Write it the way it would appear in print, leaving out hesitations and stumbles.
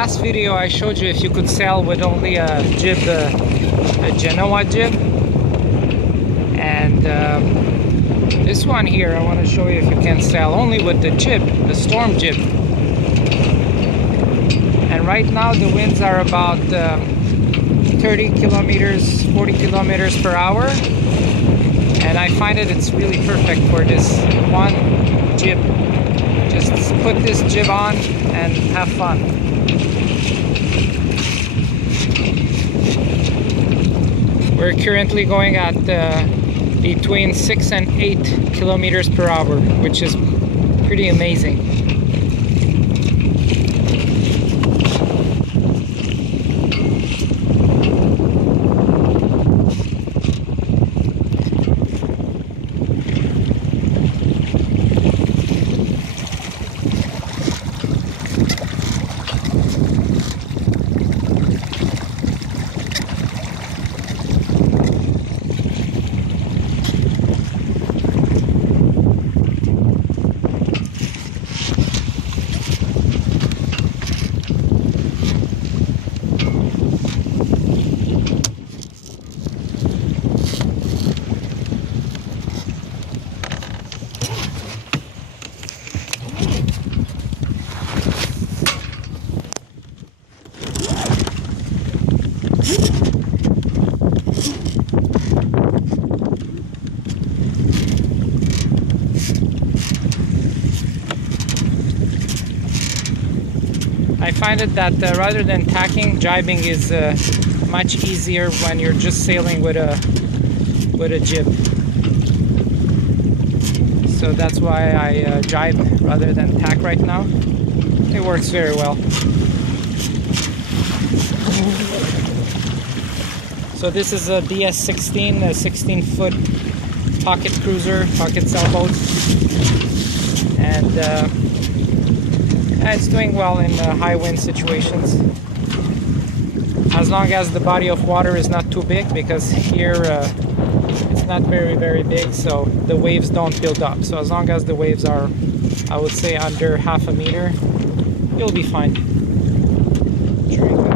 last video I showed you if you could sail with only a jib, a Genoa jib, and this one here I want to show you if you can sail only with the jib, the storm jib. And right now the winds are about 30 kilometers, 40 kilometers per hour, and I find it's really perfect for this one jib. Just put this jib on and have fun. We're currently going at between 6 and 8 kilometers per hour, which is pretty amazing. I find it that rather than tacking, jibing is much easier when you're just sailing with a jib. So that's why I jibe rather than tack right now. It works very well. So this is a DS16, a 16-foot pocket cruiser, pocket sailboat, and it's doing well in high wind situations, as long as the body of water is not too big, because here it's not very big, so the waves don't build up. So as long as the waves are, I would say, under half a meter, you'll be fine during